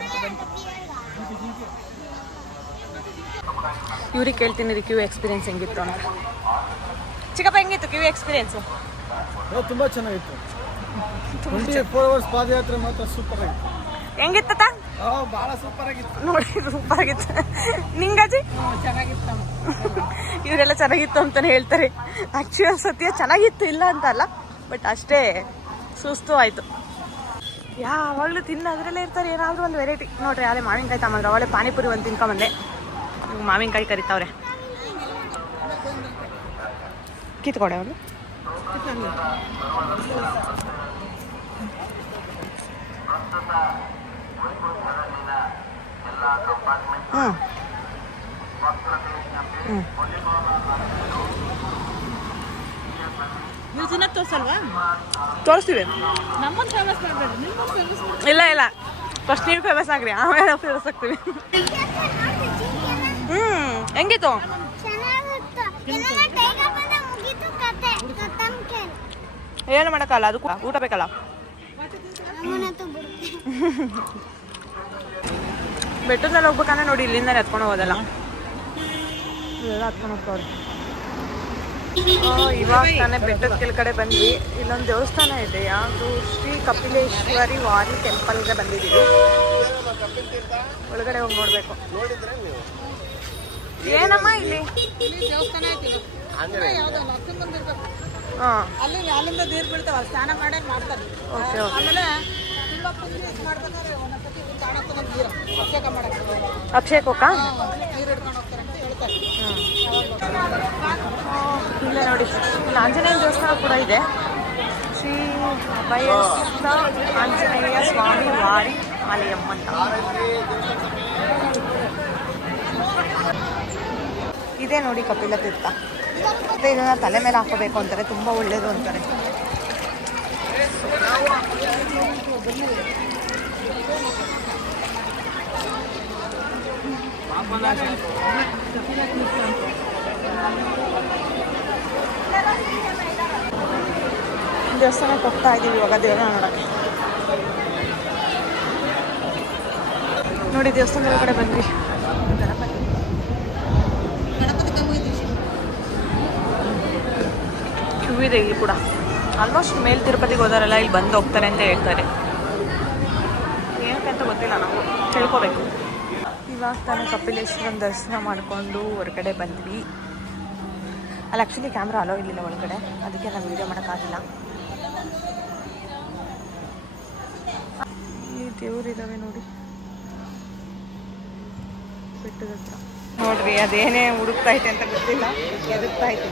ಇವ್ರಿಗೆ ಕೇಳ್ತೀನಿ ರೀ ಕ್ಯೂ ಎಕ್ಸ್ಪೀರಿಯನ್ಸ್ ಹೆಂಗಿತ್ತು ಅಂತ ಚಿಕ್ಕಪ್ಪ ಹೆಂಗಿತ್ತು ಕ್ಯೂ ಎಕ್ಸ್ಪೀರಿಯನ್ಸು ತುಂಬಾ ಚೆನ್ನಾಗಿತ್ತು 24 hours ಪಾದಯಾತ್ರೆ ಮಾತ್ರ ಸೂಪರ್ ಆಗಿತ್ತು ಹೆಂಗಿತ್ತ ಬಹಳ ಸೂಪರ್ ಆಗಿತ್ತು ನೋಡಿ ಸೂಪರ್ ಆಗಿತ್ತು ನಿಂಗಾಜಿ ಚೆನ್ನಾಗಿತ್ತು ಇವರೆಲ್ಲ ಚೆನ್ನಾಗಿತ್ತು ಅಂತಾನೆ ಹೇಳ್ತಾರೆ ಆಕ್ಚುಯಲ್ ಸತ್ಯ ಚೆನ್ನಾಗಿತ್ತು ಇಲ್ಲ ಅಂತ ಅಲ್ಲ ಬಟ್ ಅಷ್ಟೇ ಸುಸ್ತು ಆಯಿತು ಯಾವಾಗಲೂ ತಿನ್ನೋದ್ರಲ್ಲೇ ಇರ್ತಾರೆ ಏನಾದರೂ ಒಂದು ವೆರೈಟಿ ನೋಡ್ರಿ ಅಲ್ಲೇ ಮಾವಿನಕಾಯಿ ತಗೊಂಡ್ರೆ ಅವಳೆ ಪಾನಿಪುರಿ ಒಂದು ತಿನ್ಕೊಂಬಂದೆ ಮಾವಿನಕಾಯಿ ಕರಿತಾವ್ರೆ ಕಿತ್ಕೊಡೆ ಅವಳು ನೀವು ತಿನ್ನೋದು ತೋರಿಸಲ್ವಾ ತೋರಿಸ್ತೀವಿ ನಮ್ಮನ್ನು ಫೇಮಸ್ ಮಾಡಬೇಡ್ರಿ ನಿಮ್ಮನ್ನು ಫೇಮಸ್ ಇಲ್ಲ ಫಸ್ಟ್ ನೀವು ಫೇಮಸ್ ಆಗ್ರಿ ಆಮೇಲೆ ಫೇಮಸ್ ಆಗ್ತೀವಿ ಹೆಂಗಿತ್ತು ಏನು ಮಾಡೋಕ್ಕಲ್ಲ ಅದು ಊಟ ಬೇಕಲ್ಲ ಬೆಟ್ಟದಲ್ಲಿ ಹೋಗ್ಬೇಕಂದ್ರೆ ನೋಡಿ ಇಲ್ಲಿಂದ ಎತ್ಕೊಂಡು ಹೋಗೋದಲ್ಲ, ಇವೆಲ್ಲ ಹತ್ಕೊಂಡು ಹೋಗ್ತವ್ರೆ. ಇವಾಗ ತಾನೇ ಬೆಟ್ಟದ ಕೆಳಗಡೆ ಬಂದ್ವಿ. ಇಲ್ಲೊಂದು ದೇವಸ್ಥಾನ ಇದೆ, ಯಾವುದು ಶ್ರೀ ಕಪಿಲೇಶ್ವರಿ ವಾರಿ ಟೆಂಪಲ್ಗೆ ಬಂದಿದ್ದೀವಿ. ಒಳಗಡೆ ಹೋಗಿ ನೋಡ್ಬೇಕು. ನೋಡಿದ್ರೆ ನೀವು ಏನಮ್ಮ ಇಲ್ಲಿ? ದೇವಸ್ಥಾನ ಐತಿ ಯಾವ್ದೋ ಅಕ್ಕನ ಬಂದಿರ್ಬೇಕು. ಹಾಂ, ಅಲ್ಲಿಂದ ನೀರು ಬೀಳ್ತಾವ, ಸ್ನಾನ ಮಾಡೇ ಮಾಡ್ತಾರೆ. Okay okay. ಆಮೇಲೆ ತುಂಬ ಮಾಡ್ಬೇಕಾದ್ರೆ ಒಂದೊಂದ್ಸತಿ ತಾಣಕ್ಕೆ ಬಂದು ನೀರು ಅಭಿಷೇಕ ಮಾಡಕ್ಕೆ ಅಭಿಷೇಕಕ್ಕ ನೀರು ಹಿಡ್ಕೊಂಡು ಹೋಗ್ತಾರೆ ಅಂತ ಹೇಳ್ತಾರೆ. ಇಲ್ಲೇ ನೋಡಿ, ಇಲ್ಲಿ ಆಂಜನೇಯ ದೇವಸ್ಥಾನ ಕೂಡ ಇದೆ. ಶ್ರೀ ಅಭಯಸ್ಥ ಆಂಜನೇಯ ಸ್ವಾಮಿ ವಾರಿ ಆಲಯಂ ಅಂತ ಇದೆ ನೋಡಿ. ಕಪಿಲ ತೀರ್ಥ ಮತ್ತೆ ಇದನ್ನ ತಲೆ ಮೇಲೆ ಹಾಕೋಬೇಕು ಅಂತಾರೆ, ತುಂಬ ಒಳ್ಳೇದು ಅಂತಾರೆ. ದೇವಸ್ಥಾನಕ್ಕೆ ಹೋಗ್ತಾ ಇದ್ದೀವಿ ಇವಾಗ ದೇವರ ನೋಡೋಕ್ಕೆ. ನೋಡಿ ದೇವಸ್ಥಾನದ ಒಳಗಡೆ ಬಂದ್ವಿ. ಕ್ಯೂ ಇದೆ ಇಲ್ಲಿ ಕೂಡ. ಆಲ್ಮೋಸ್ಟ್ ಮೇಲ್ ತಿರುಪತಿಗೆ ಹೋದವರೆಲ್ಲ ಇಲ್ಲಿ ಬಂದು ಹೋಗ್ತಾರೆ ಅಂತ ಹೇಳ್ತಾರೆ. ಏನಕ್ಕೆ ಅಂತ ಗೊತ್ತಿಲ್ಲ, ನಾವು ತಿಳ್ಕೊಬೇಕು. ಇವಾಗ ತಾನೇ ಕಪಿಲೇಶ್ವರನ ದರ್ಶನ ಮಾಡಿಕೊಂಡು ಹೊರಗಡೆ ಬಂದ್ವಿ. ಅಲ್ಲಿ ಆ್ಯಕ್ಚುಲಿ ಕ್ಯಾಮ್ರಾ ಅಲೋ ಇರಲಿಲ್ಲ ಒಳಗಡೆ, ಅದಕ್ಕೆ ನಾನು ವೀಡಿಯೋ ಮಾಡೋಕ್ಕಾಗಿಲ್ಲ. ಈ ದೇವರಿದ್ದಾವೆ ನೋಡಿ ಬೆಟ್ಟದ ಹತ್ರ. ನೋಡ್ರಿ ಅದೇನೇ ಹುಡುಕ್ತಾ ಐತೆ ಅಂತ ಗೊತ್ತಿಲ್ಲ, ಎದುರ್ತಾ ಐತೆ.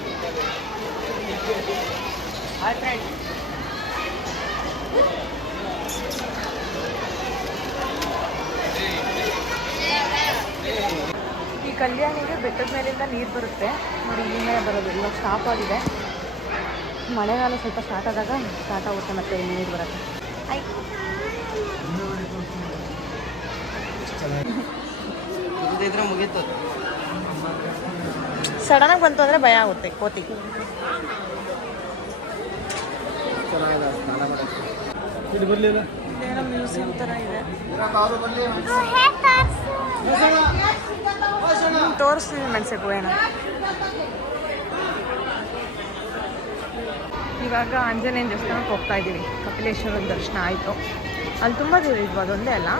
ಈ ಕಲ್ಯಾಣಿಗೆ ಬೆಟ್ಟದ ಮೇಲಿಂದ ನೀರು ಬರುತ್ತೆ ನೋಡಿ, ಇಲ್ಲಿಂದ ಬರೋದು. ಇವಾಗ ಸ್ಟಾಪ್ ಆಗಿದೆ, ಮಳೆಗಾಲ ಸ್ವಲ್ಪ ಸ್ಟಾರ್ಟ್ ಆದಾಗ ಸ್ಟಾರ್ಟ್ ಆಗುತ್ತೆ ಮತ್ತೆ ಇಲ್ಲಿ ನೀರು ಬರುತ್ತೆ. ಮುಗೀತು. ಸಡನ್ನಾಗಿ ಬಂತು ಅಂದರೆ ಭಯ ಆಗುತ್ತೆ ಕೋತಿ. ಇಲ್ಲಿ ಬರಲಿಲ್ಲ, ಏನೋ ಮ್ಯೂಸಿಯಂ ಥರ ಇದೆ. ತೋರಿಸ್ತೀವಿ ಮೆಣಸೆಗೂ ಏನೋ. ಇವಾಗ ಆಂಜನೇಯನ ದೇವಸ್ಥಾನಕ್ಕೆ ಹೋಗ್ತಾ ಇದ್ದೀವಿ. ಕಪಿಲೇಶ್ವರದ ದರ್ಶನ ಆಯಿತು. ಅಲ್ಲಿ ತುಂಬ ದೇವರು ಇದ್ವು, ಅದೊಂದೇ ಅಲ್ಲ,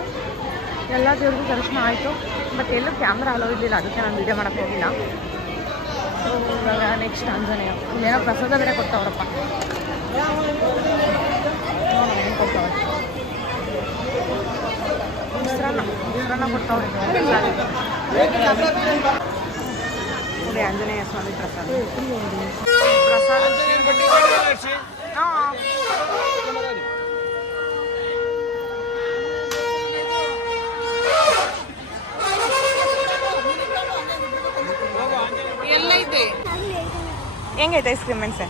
ಎಲ್ಲ ದೇವ್ರಿಗೂ ದರ್ಶನ ಆಯಿತು. ಬಟ್ ಎಲ್ಲೂ ಕ್ಯಾಮ್ರಾ ಅಲೋ ಇರಲಿಲ್ಲ, ಅದಕ್ಕೆ ನಾನು ವೀಡಿಯೋ ಮಾಡೋಕ್ಕೆ ಹೋಗಿಲ್ಲ. ಇವಾಗ ನೆಕ್ಸ್ಟ್ ಆಂಜನೇಯ. ಇಲ್ಲೇನೋ ಪ್ರಸಾದ ಬೇರೆ ಕೊಡ್ತಾವ್ರಪ್ಪ, ಏನು ಕೊಡ್ತಾವ್ರೆ, ಮೊಸರನ್ನ ಕೊಡ್ತಾವ್ರೆ. ಅದೇ ಆಂಜನೇಯ ಸ್ವಾಮಿ ಪ್ರಸಾದ. ಹಾಂ, ಹೆಂಗೈತೆ ಐಸ್ ಕ್ರೀಮ್ ಮೆಣಸೆ?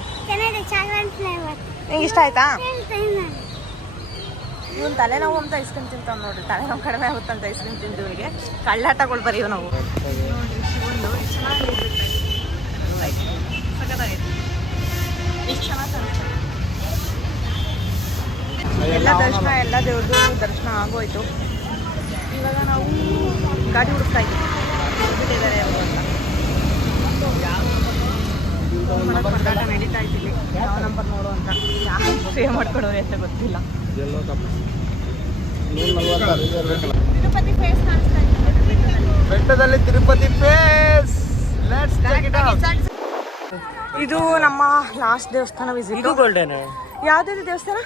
ನಿಂಗೆ ಇಷ್ಟ ಆಯ್ತಾ? ಇವನು ತಲೆನೋವು ಅಂತ ಐಸ್ ಕ್ರೀಮ್ ತಿಂತಾವ್ ನೋಡ್ರಿ. ತಲೆನೋವು ಕಡಿಮೆ ಆಗುತ್ತಂತ ಐಸ್ ಕ್ರೀಮ್ ತಿಂದಿವಳಿಗೆ. ಕಳ್ಳಾಟಗಳು ಬರೀವು ನಾವು. ನೋಡ್ರಿ ಶಿವಂದು ಎಷ್ಟು ಚೆನ್ನಾಗಿ ಸಖತ್ತಾಗೈತೆ, ಎಷ್ಟು ಚೆನ್ನಾಗಿ ಕಾಣುತ್ತೆ. ಎಲ್ಲ ದರ್ಶನ, ಎಲ್ಲ ದೇವ್ರದ್ದು ದರ್ಶನ ಆಗೋಯ್ತು. ಇವಾಗ ನಾವು ಗಾಡಿ ಹುಡುಕ್ತಾ ಇದ್ದೀವಿ, ಬಿಟ್ಟಿದ್ದಾರೆ ಅವರು ಅಂತ. ಪರದಾಟ ನಡೀತಾ ಇದ್ದೀವಿ, ಯಾವ ನಂಬರ್ ನೋಡು ಅಂತ. ಯಾರು ಸೇವ್ ಮಾಡ್ಕೊಡೋರಿ ಅಂತ ಗೊತ್ತಿಲ್ಲ. ತಿರುಪತಿ ಫೇಸ್ ಕಾಣಿಸ್ತಾ ಇದೆ ಬೆಟ್ಟದಲ್ಲಿ ತಿರುಪತಿ ಫೇಸ್. ಇದು ನಮ್ಮ ಲಾಸ್ಟ್ ದೇವಸ್ಥಾನ ವಿಸಿಟ್. ಇದು ಗೋಲ್ಡನ್ ಯಾವ್ದಿದೆ ದೇವಸ್ಥಾನ?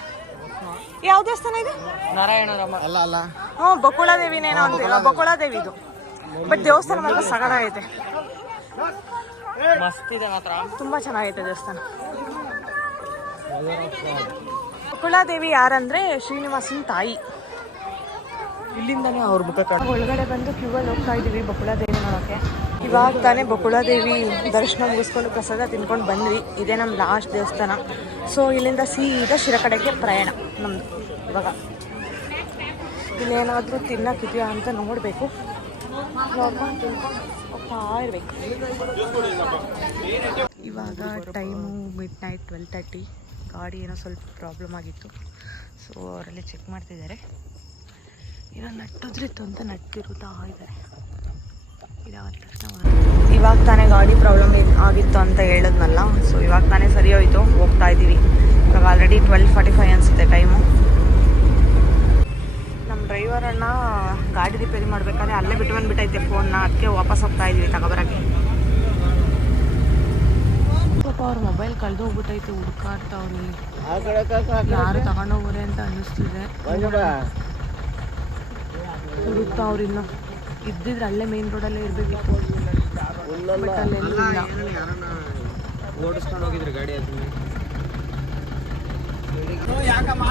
ಯಾವ ದೇವಸ್ಥಾನ ಇದೆ? ನಾರಾಯಣರಾಮ. ಅಲ್ಲ ಅಲ್ಲ, ಹ್ಞೂ, ಬಕುಳಾ ದೇವಿನೇನೋ ಅಂತೀರ. ಬಕುಳಾ ದೇವಿ ಇದು. ಬಟ್ ದೇವಸ್ಥಾನ ಮಾತ್ರ ಸಗಡಾಗೈತೆ, ಮಸ್ತ್ ಇದೆ ಮಾತ್ರ. ತುಂಬ ಚೆನ್ನಾಗೈತೆ ದೇವಸ್ಥಾನ. ಬಕುಳಾ ದೇವಿ ಯಾರಂದ್ರೆ ಶ್ರೀನಿವಾಸನ್ ತಾಯಿ. ಇಲ್ಲಿಂದನೇ ಅವ್ರ ಮುಖ ಒಳಗಡೆ ಬಂದು ಕ್ಯೂವಲ್ಲಿ ಹೋಗ್ತಾ ಇದ್ದೀವಿ ಬಕುಳಾ ದೇವಿ ನೋಡೋಕ್ಕೆ. ಇವಾಗ ತಾನೇ ಬಕುಳಾ ದೇವಿ ದರ್ಶನ ಮುಗಿಸ್ಕೊಂಡು ಪ್ರಸಾದ ತಿನ್ಕೊಂಡು ಬಂದ್ವಿ. ಇದೇ ನಮ್ಮ ಲಾಸ್ಟ್ ದೇವಸ್ಥಾನ. ಸೊ ಇಲ್ಲಿಂದ ಸೀದಾ ಶಿರಕಡೆಗೆ ಪ್ರಯಾಣ ನಮ್ಮದು. ಇವಾಗ ಇಲ್ಲೇನಾದರೂ ತಿನ್ನೋಕ್ಕಿದೆಯಾ ಅಂತ ನೋಡಬೇಕು, ನೋಡ್ಕೊಂಡು ತಿನ್ಕೊಂಡು ಹೋಗ್ತಾ ಇರಬೇಕು. ಇವಾಗ ಟೈಮು ಮಿಡ್ ನೈಟ್ 12:30. ಗಾಡಿ ಏನೋ ಸ್ವಲ್ಪ ಪ್ರಾಬ್ಲಮ್ ಆಗಿತ್ತು. ಸೊ ಅವರಲ್ಲಿ ಚೆಕ್ ಮಾಡ್ತಿದ್ದಾರೆ. ಏನೋ ನಟ್ಟೋದ್ರಿತ್ತು ಅಂತ ನಟ್ಟಿರುತ್ತಾ ಇದ್ದಾರೆ. ಇದಾದ ತಕ್ಷಣ ಇವಾಗ ತಾನೇ ಗಾಡಿ ಪ್ರಾಬ್ಲಮ್ ಆಗಿತ್ತು ಅಂತ ಹೇಳಿದ್ನಲ್ಲ. ಸೊ ಇವಾಗ ತಾನೇ ಸರಿ ಹೋಯಿತು, ಹೋಗ್ತಾ ಇದ್ದೀವಿ. ಇವಾಗ ಆಲ್ರೆಡಿ 12:45 ಅನಿಸುತ್ತೆ ಟೈಮು. ನಮ್ಮ ಡ್ರೈವರ್ ಅಣ್ಣ ಗಾಡಿ ರಿಪೇರಿ ಮಾಡಬೇಕಾದ್ರೆ ಅಲ್ಲೇ ಬಿಟ್ಟು ಬಂದುಬಿಟ್ಟೈತೆ ಫೋನ್ನ. ಅದಕ್ಕೆ ವಾಪಸ್ ಹೋಗ್ತಾ ಇದ್ದೀವಿ ತಗೊಬರೋಕ್ಕೆ. ಪಾಪ ಅವ್ರ ಮೊಬೈಲ್ ಕಳೆದು ಹೋಗ್ಬಿಟ್ಟೈತೆ, ಹುಡುಕಾಡ್ತಾವ್ರಿ. ಯಾರು ತಗೊಂಡೋಗೋರೆ ಅಂತ ಅನ್ನಿಸ್ತಿದೆ. ಹುಡುಕ್ತಾವ್ರಿ. ಇನ್ನು ಇದ್ದಿದ್ರೆ ಅಲ್ಲೇ ಮೇನ್ ರೋಡಲ್ಲೇ ಇರಬೇಕಿತ್ತು, ಬಟ್ ಅಲ್ಲೆಲ್ಲ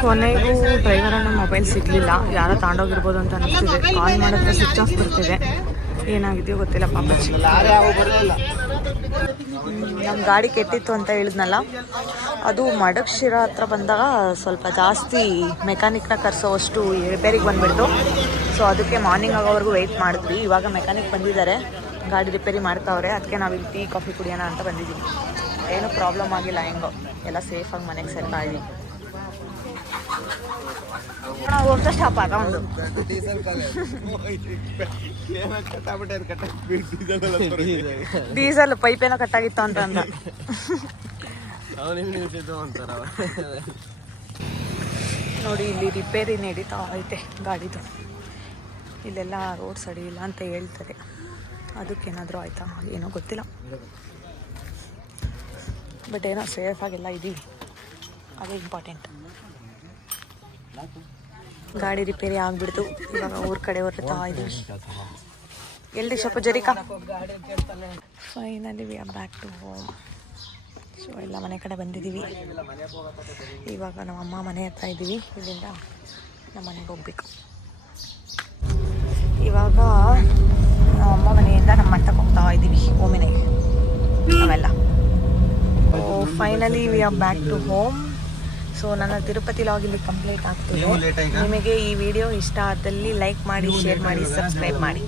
ಕೊನೆಗೂ ಡ್ರೈವರ್ ಅಣ್ಣ ಮೊಬೈಲ್ ಸಿಗಲಿಲ್ಲ. ಯಾರೋ ತಗೊಂಡೋಗಿರ್ಬೋದು ಅಂತ ಅನ್ನಿಸ್ತಿದೆ. ಕಾಲ್ ಮಾಡಿದ್ರೆ ಸ್ವಿಚ್ ಆಫ್ ಬರ್ತಿದೆ. ಏನಾಗಿದೆಯೋ ಗೊತ್ತಿಲ್ಲ ಪಾಪ. ನಮ್ಮ ಗಾಡಿ ಕೆಟ್ಟಿತ್ತು ಅಂತ ಹೇಳಿದ್ನಲ್ಲ, ಅದು ಮಡಗಶಿರ ಹತ್ರ ಬಂದಾಗ ಸ್ವಲ್ಪ ಜಾಸ್ತಿ ಮೆಕ್ಯಾನಿಕ್ನ ಕರೆಸೋವಷ್ಟು ರಿಪೇರಿಗೆ ಬಂದುಬಿಡ್ತು. ಸೊ ಅದಕ್ಕೆ ಮಾರ್ನಿಂಗ್ ಆಗೋವರೆಗೂ ವೆಯ್ಟ್ ಮಾಡಿದ್ವಿ. ಇವಾಗ ಮೆಕ್ಯಾನಿಕ್ ಬಂದಿದ್ದಾರೆ, ಗಾಡಿ ರಿಪೇರಿ ಮಾಡ್ತಾವ್ರೆ. ಅದಕ್ಕೆ ನಾವಿಲ್ಲಿ ಟೀ ಕಾಫಿ ಕುಡಿಯೋಣ ಅಂತ ಬಂದಿದ್ದೀವಿ. ಏನೂ ಪ್ರಾಬ್ಲಮ್ ಆಗಿಲ್ಲ, ಹೆಂಗೋ ಎಲ್ಲ ಸೇಫಾಗಿ ಮನೆಗೆ ಸೇರ್ತಾ ಇದ್ದೀವಿ. ಹೋಗ್ತಾ ಸ್ಟಾಪ್ ಆಗ ಒಂದು ಡೀಸೆಲ್ ಪೈಪ್ ಏನೋ ಕಟ್ಟಾಗಿತ್ತು ಅಂತ ಅಂದ. ನೋಡಿ ಇಲ್ಲಿ ರಿಪೇರಿ ನಡೀತಾ ಐತೆ ಗಾಡಿದು. ಇಲ್ಲೆಲ್ಲ ರೋಡ್ ಸರಿ ಇಲ್ಲ ಅಂತ ಹೇಳ್ತಾರೆ. ಅದಕ್ಕೇನಾದರೂ ಆಯಿತಾ ಏನೋ ಗೊತ್ತಿಲ್ಲ, ಬಟ್ ಏನೋ ಸೇಫಾಗೆಲ್ಲ ಇದ್ದೀವಿ, ಅದೇ ಇಂಪಾರ್ಟೆಂಟ್. ಗಾಡಿ ರಿಪೇರಿ ಆಗಿಬಿಡ್ತು. ಇವಾಗ ಊರ ಕಡೆ ಹೊರಡ್ತಾ ಇದ್ದೀವಿ. ಎಲ್ಲಿ ಸ್ವಲ್ಪ ಜರಿಕಾ. Finally we are back to home. So ಎಲ್ಲ ಮನೆ ಕಡೆ ಬಂದಿದ್ದೀವಿ. ಇವಾಗ ನಮ್ಮ ಅಮ್ಮ ಮನೆ ಹತ್ರ ಇದ್ದೀವಿ. ಇಲ್ಲಿಂದ ನಮ್ಮ ಮನೆಗೆ ಹೋಗ್ಬೇಕು. ಇವಾಗ ನಮ್ಮ ಅಮ್ಮ ಮನೆಯಿಂದ ನಮ್ಮ ಮಟ್ಟಕ್ಕೆ ಹೋಗ್ತಾ ಇದ್ದೀವಿ, ಓಮಿನೆಗೆ ನಾವೆಲ್ಲ. Finally we are back to home. So ನನ್ನ ತಿರುಪತಿ ಲಾಗ್ ಇಲ್ಲಿ ಕಂಪ್ಲೀಟ್ ಆಗ್ತಿದೆ. ನಿಮಗೆ ಈ ವಿಡಿಯೋ ಇಷ್ಟ ಆದಲ್ಲಿ ಲೈಕ್ ಮಾಡಿ, ಶೇರ್ ಮಾಡಿ, ಸಬ್ಸ್ಕ್ರೈಬ್ ಮಾಡಿ.